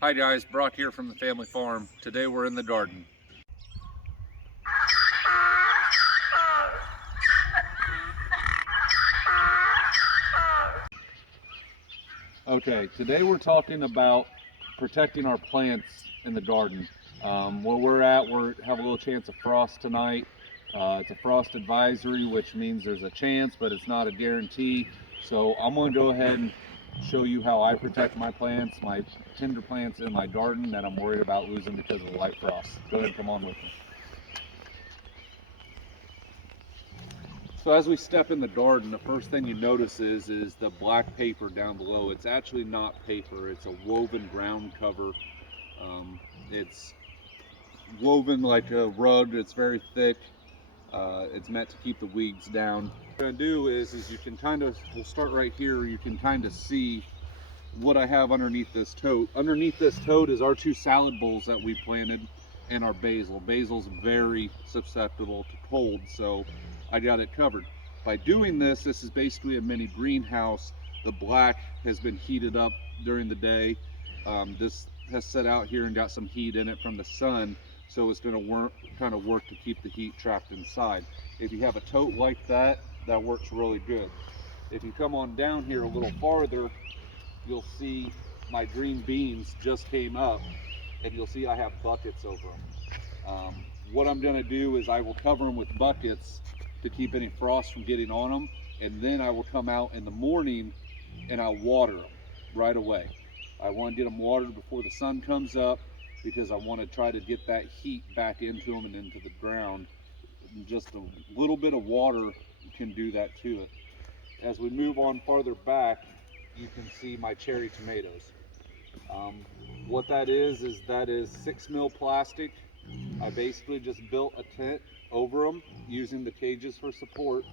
Hi guys, Brock here from the family farm. Today we're in the garden. Okay, today we're talking about protecting our plants in the garden. Where we're at, we have a little chance of frost tonight. It's a frost advisory, which means there's a chance, but it's not a guarantee. So I'm going to go ahead and show you how I protect my plants, my tender plants in my garden that I'm worried about losing because of the light frost. Go ahead and come on with me. So as we step in the garden, the first thing you notice is the black paper down below. It's actually not paper, it's a woven ground cover. It's woven like a rug, it's very thick. It's meant to keep the weeds down. What I'm gonna do is you can we'll start right here, you can kind of see what I have underneath this tote. Underneath this tote is our 2 salad bowls that we planted and our basil. Basil's very susceptible to cold, so I got it covered. By doing this, this is basically a mini greenhouse. The black has been heated up during the day. This has set out here and got some heat in it from the sun, so it's going to work to keep the heat trapped inside. If you have a tote like that, that works really good. If you come on down here a little farther, you'll see my green beans just came up, and you'll see I have buckets over them. What I'm going to do is I will cover them with buckets to keep any frost from getting on them, and then I will come out in the morning and I'll water them right away. I want to get them watered before the sun comes up because I want to try to get that heat back into them and into the ground. And just a little bit of water can do that to it. As we move on farther back, you can see my cherry tomatoes. What that is that is 6 mil plastic. I basically just built a tent over them using the cages for support.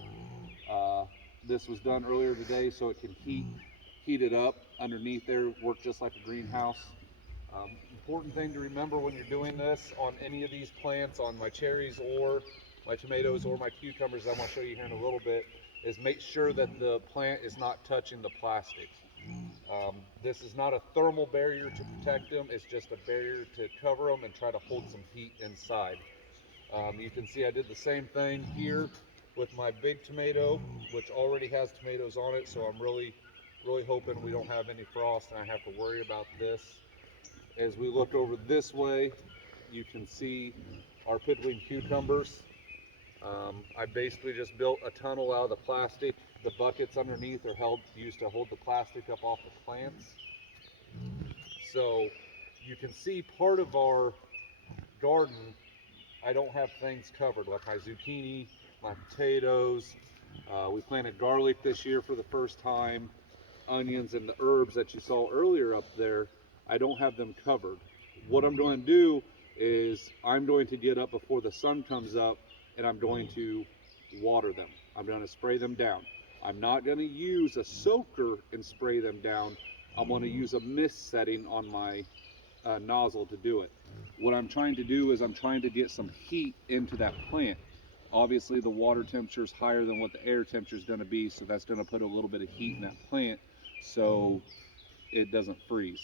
This was done earlier today so it can heat it up underneath there, work just like a greenhouse. Important thing to remember when you're doing this on any of these plants, on my cherries or my tomatoes or my cucumbers I'm going to show you here in a little bit, is make sure that the plant is not touching the plastic. This is not a thermal barrier to protect them, it's just a barrier to cover them and try to hold some heat inside. You can see I did the same thing here with my big tomato, which already has tomatoes on it, so I'm really hoping we don't have any frost and I have to worry about this. As we look over this way, you can see our piddling cucumbers. I basically just built a tunnel out of the plastic. The buckets underneath are used to hold the plastic up off the plants. So you can see part of our garden, I don't have things covered, like my zucchini, my potatoes. We planted garlic this year for the first time. Onions and the herbs that you saw earlier up there, I don't have them covered. What I'm going to do is I'm going to get up before the sun comes up and I'm going to water them. I'm going to spray them down. I'm not going to use a soaker and spray them down. I'm going to use a mist setting on my nozzle to do it. What I'm trying to do is I'm trying to get some heat into that plant. Obviously the water temperature is higher than what the air temperature is going to be, so that's going to put a little bit of heat in that plant so it doesn't freeze.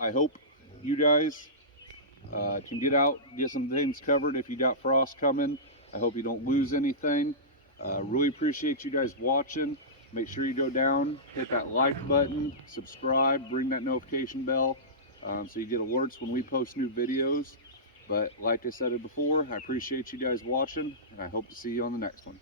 I hope you guys can get out, get some things covered if you got frost coming. I hope you don't lose anything. Really appreciate you guys watching. Make sure you go down, hit that like button, subscribe, ring that notification bell so you get alerts when we post new videos. But like I said it before, I appreciate you guys watching, and I hope to see you on the next one.